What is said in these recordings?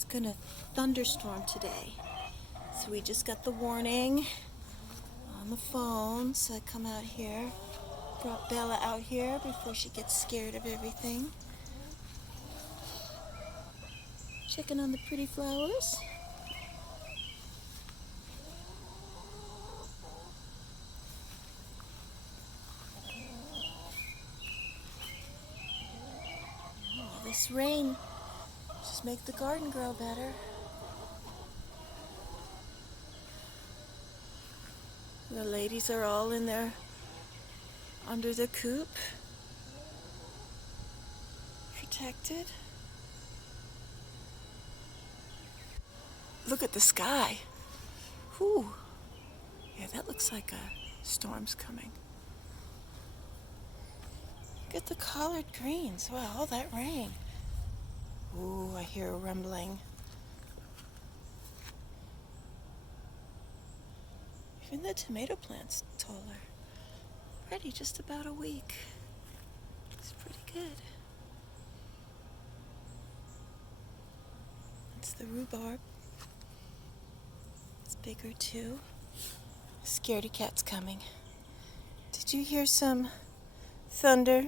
It's gonna thunderstorm today. So we just got the warning on the phone. So I come out here, brought Bella out here before she gets scared of everything. Checking on the pretty flowers. Oh, this rain just make the garden grow better. The ladies are all in there under the coop, protected. Look at the sky. Whew. Yeah, that looks like a storm's coming. Look at the collard greens. Wow, all that rain. Ooh, I hear a rumbling. Even the tomato plant's taller. Ready just about a week. It's pretty good. It's the rhubarb. It's bigger too. Scaredy cat's coming. Did you hear some thunder?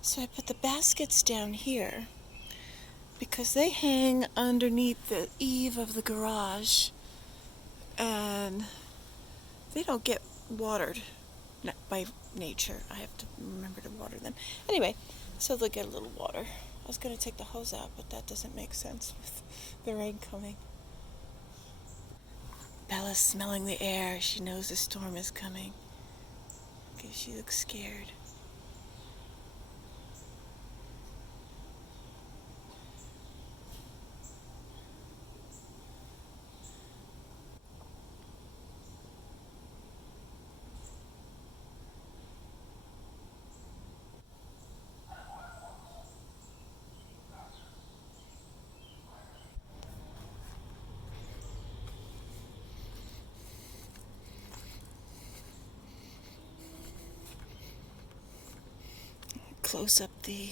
So I put the baskets down here because they hang underneath the eave of the garage and they don't get watered by nature. I have to remember to water them. Anyway, so they'll get a little water. I was going to take the hose out, but that doesn't make sense with the rain coming. Bella's smelling the air. She knows a storm is coming. Okay, she looks scared. Close up the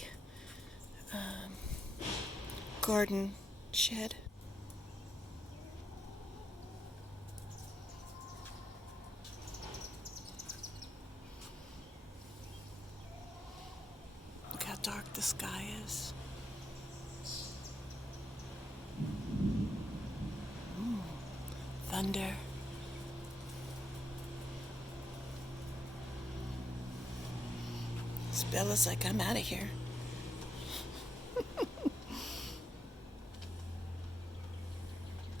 garden shed. Look how dark the sky is. Thunder. Bella's like, I'm out of here.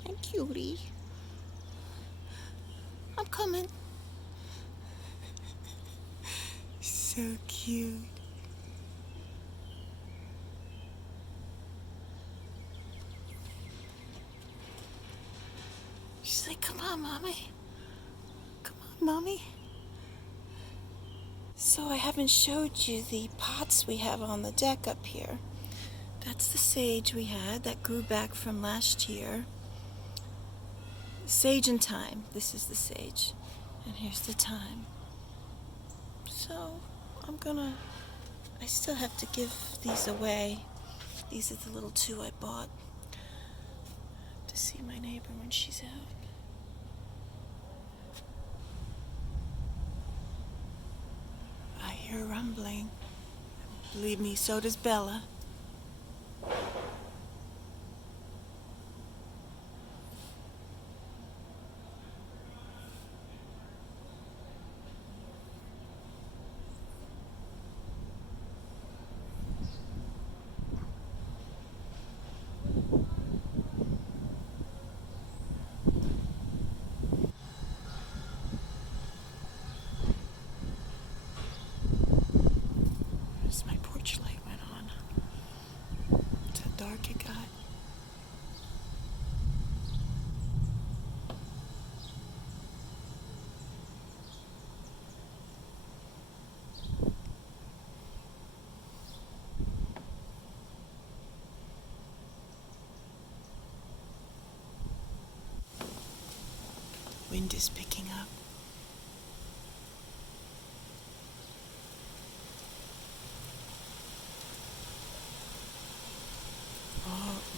Hi, cutie. I'm coming. So cute. She's like, come on, Mommy. Come on, Mommy. So I haven't showed you the pots we have on the deck up here. That's the sage we had that grew back from last year. Sage and thyme. This is the sage. And here's the thyme. So I still have to give these away. These are the little two I bought to see my neighbor when she's out. I hear rumbling. Believe me, so does Bella. My porch light went on. It's how dark it got. Wind is picking up.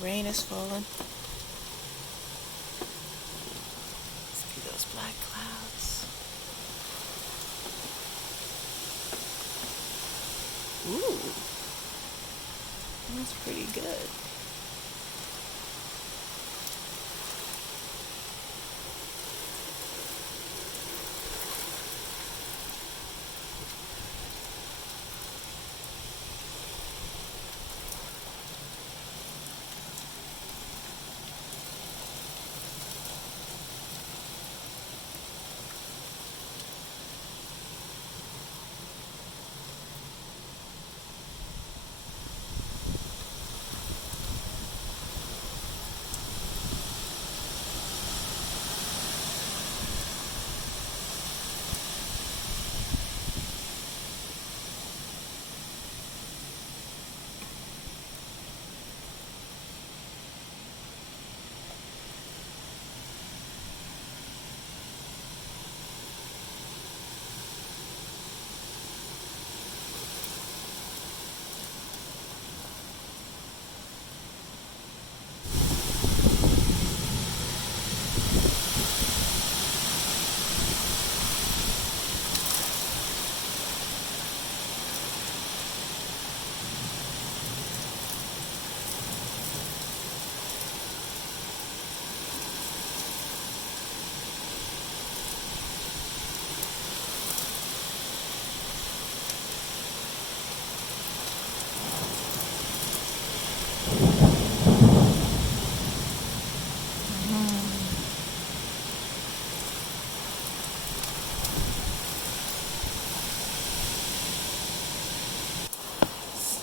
Rain is falling. See those black clouds. Ooh, that's pretty good.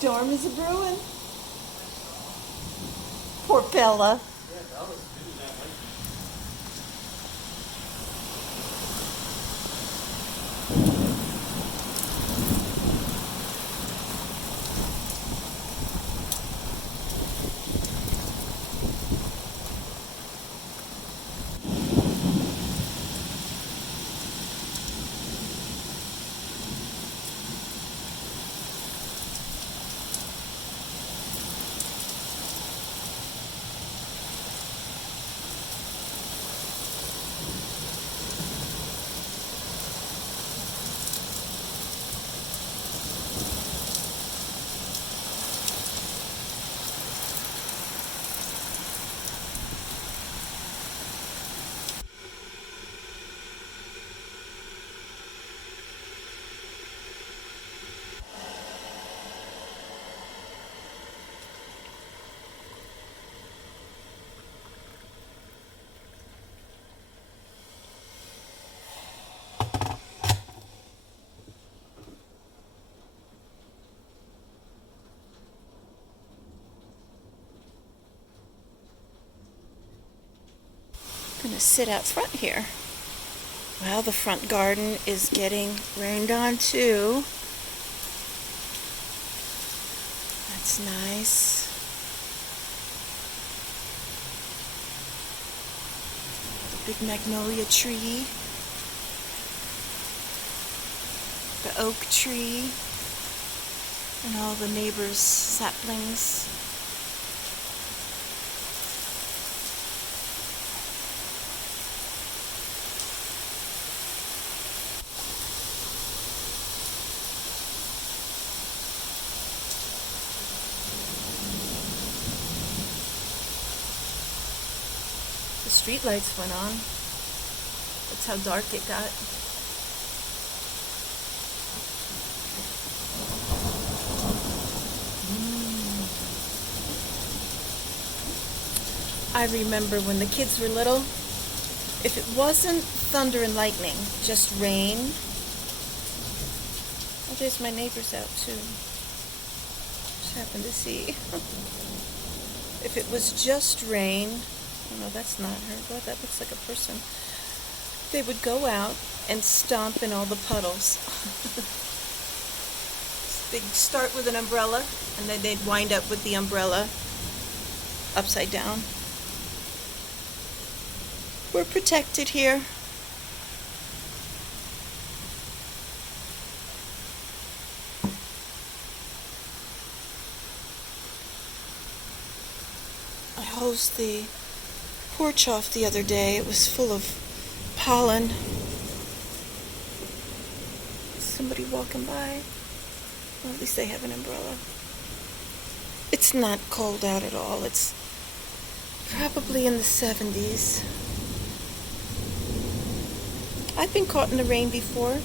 Storm is a brewing. Poor Bella. I'm gonna sit out front here. Well, the front garden is getting rained on too. That's nice. The big magnolia tree. The oak tree. And all the neighbors' saplings. The street lights went on. That's how dark it got. I remember when the kids were little, if it wasn't thunder and lightning, just rain. Oh, there's my neighbors out too. Just happened to see. If it was just rain, oh no, that's not her. God, that looks like a person. They would go out and stomp in all the puddles. They'd start with an umbrella, and then they'd wind up with the umbrella upside down. We're protected here. hosed the porch off the other day. It was full of pollen. Somebody walking by. Well, at least they have an umbrella. It's not cold out at all. It's probably in the 70s. I've been caught in the rain before.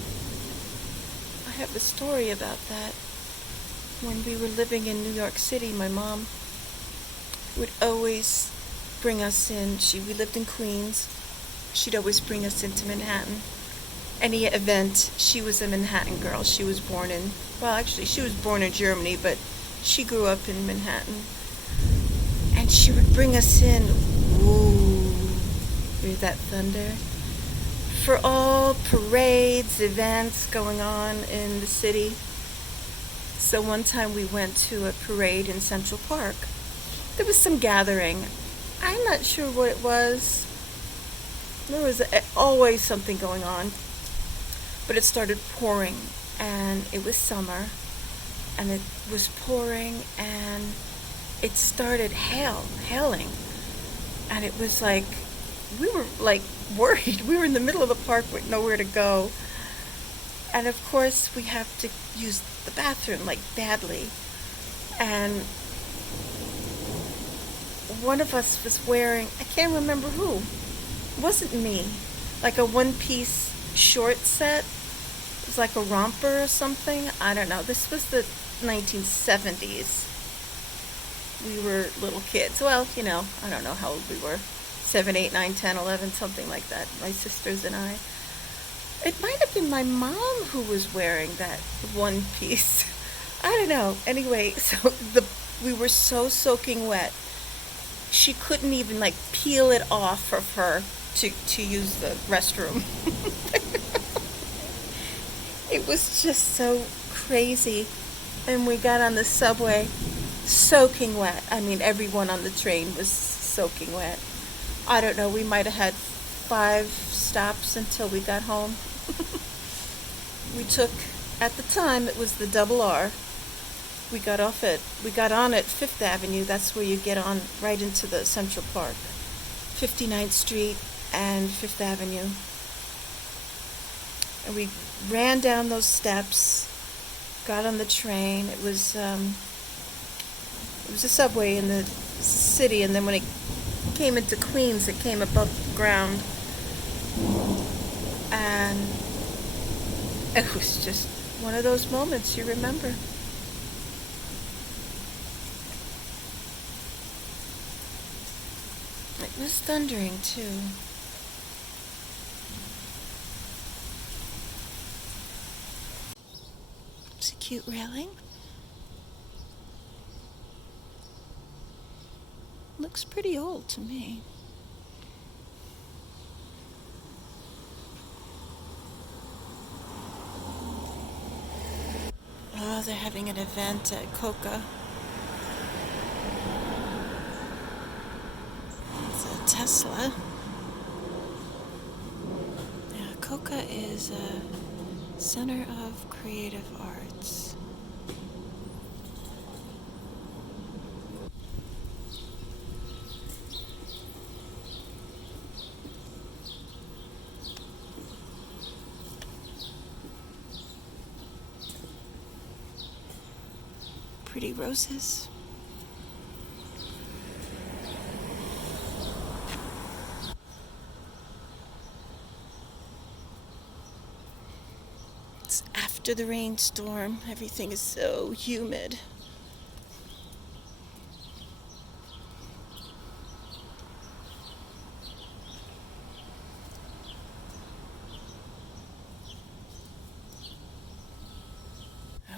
I have a story about that. When we were living in New York City, my mom would always bring us in. We lived in Queens. She'd always bring us into Manhattan. Any event, she was a Manhattan girl. She was born in Germany, but she grew up in Manhattan. And she would bring us in. Ooh, hear that thunder? For all parades, events going on in the city. So one time we went to a parade in Central Park. There was some gathering. I'm not sure what it was. There was always something going on. But it started pouring, and it was summer, and it was pouring, and it started hailing. And it was like, we were like worried. We were in the middle of the park with nowhere to go. And of course we have to use the bathroom like badly. And one of us was wearing, I can't remember who. It wasn't me. Like a one-piece short set. It was like a romper or something. I don't know. This was the 1970s. We were little kids. Well, I don't know how old we were. 7, 8, 9, 10, 11, something like that. My sisters and I. It might have been my mom who was wearing that one piece. I don't know. Anyway, so we were so soaking wet. She couldn't even peel it off of her to use the restroom. It was just so crazy. And we got on the subway soaking wet. I mean, everyone on the train was soaking wet. I don't know, we might have had 5 stops until we got home. We took, at the time, it was the double R. We got on at 5th Avenue. That's where you get on right into the Central Park. 59th Street and 5th Avenue. And we ran down those steps, got on the train. It was a subway in the city, and then when it came into Queens, it came above ground. And it was just one of those moments you remember. It was thundering too. It's a cute railing. Looks pretty old to me. Oh, they're having an event at Coca. It's a Tesla. Yeah, Coca is a center of creative arts. Pretty roses. It's after the rainstorm. Everything is so humid.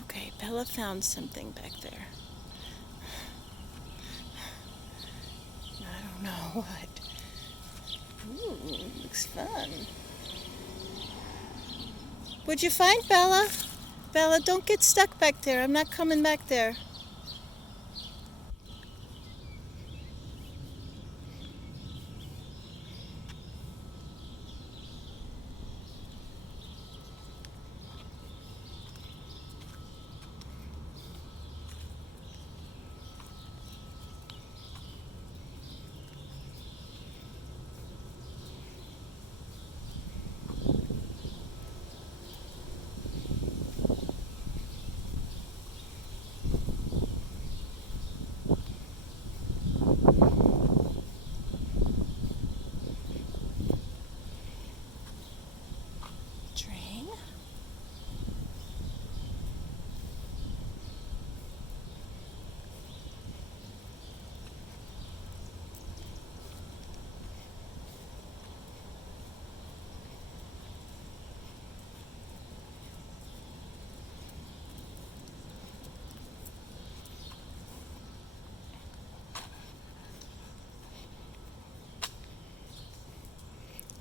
Okay, Bella found something back there. I don't know what. Ooh, looks fun. What'd you find, Bella? Bella, don't get stuck back there. I'm not coming back there.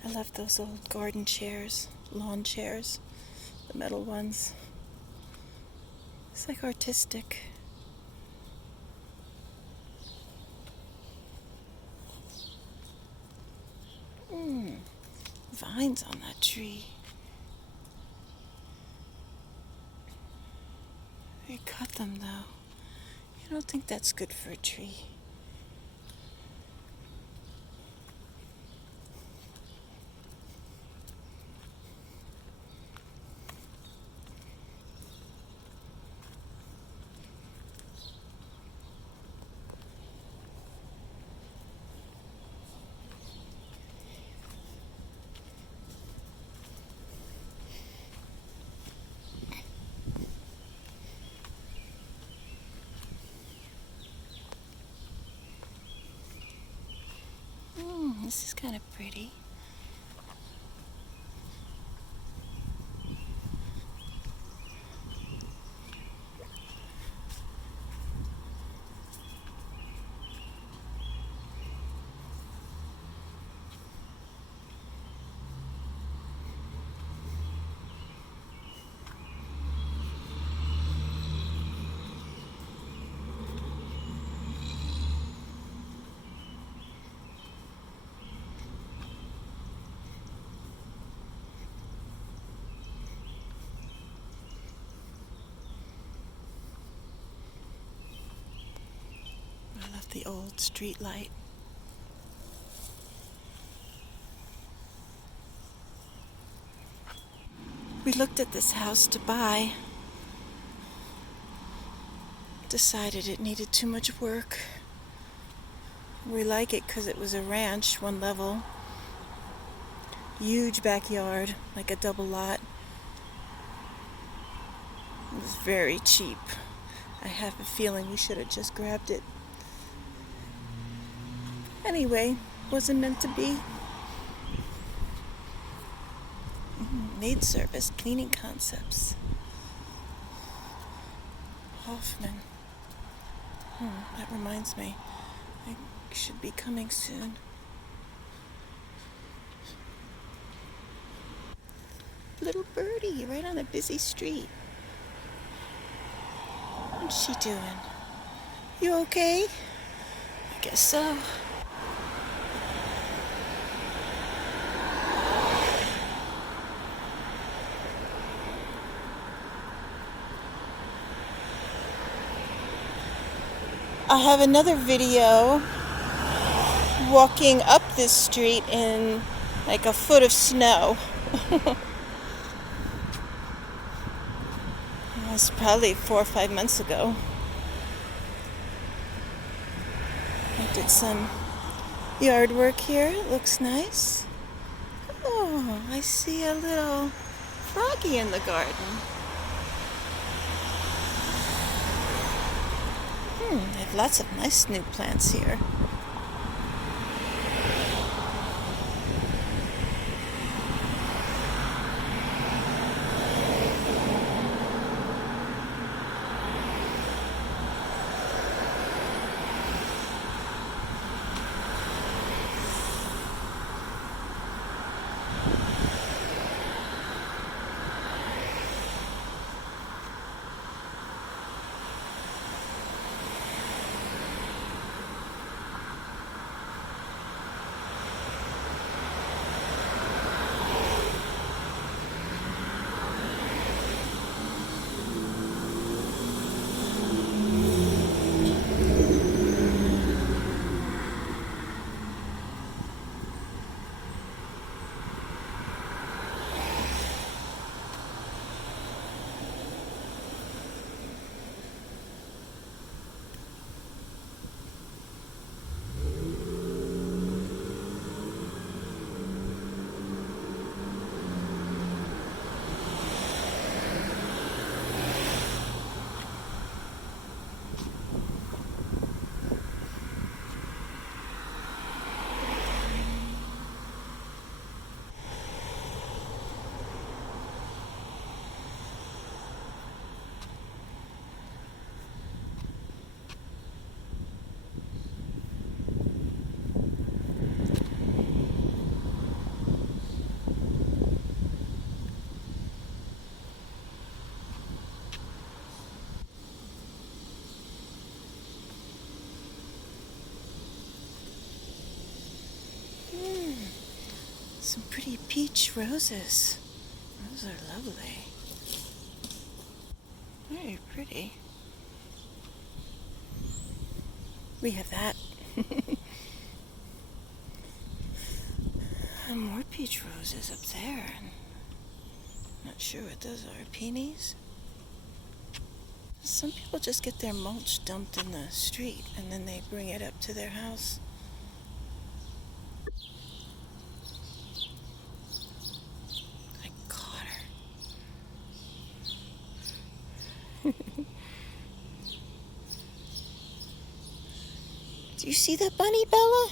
I love those old garden chairs, lawn chairs, the metal ones. It's like artistic. Vines on that tree. They cut them though. I don't think that's good for a tree. This is kind of pretty. I love the old street light. We looked at this house to buy. Decided it needed too much work. We like it because it was a ranch, one level. Huge backyard, like a double lot. It was very cheap. I have a feeling we should have just grabbed it. Anyway, wasn't meant to be. Maid service, cleaning concepts. Hoffman. That reminds me. I should be coming soon. Little birdie, right on a busy street. What's she doing? You okay? I guess so. I have another video walking up this street in like a foot of snow. It was probably 4 or 5 months ago. I did some yard work here. It looks nice. Oh, I see a little froggy in the garden. They have lots of nice new plants here. Some pretty peach roses. Those are lovely. Very pretty. We have that. And more peach roses up there. Not sure what those are. Peonies? Some people just get their mulch dumped in the street and then they bring it up to their house. I caught her. Do you see that bunny, Bella?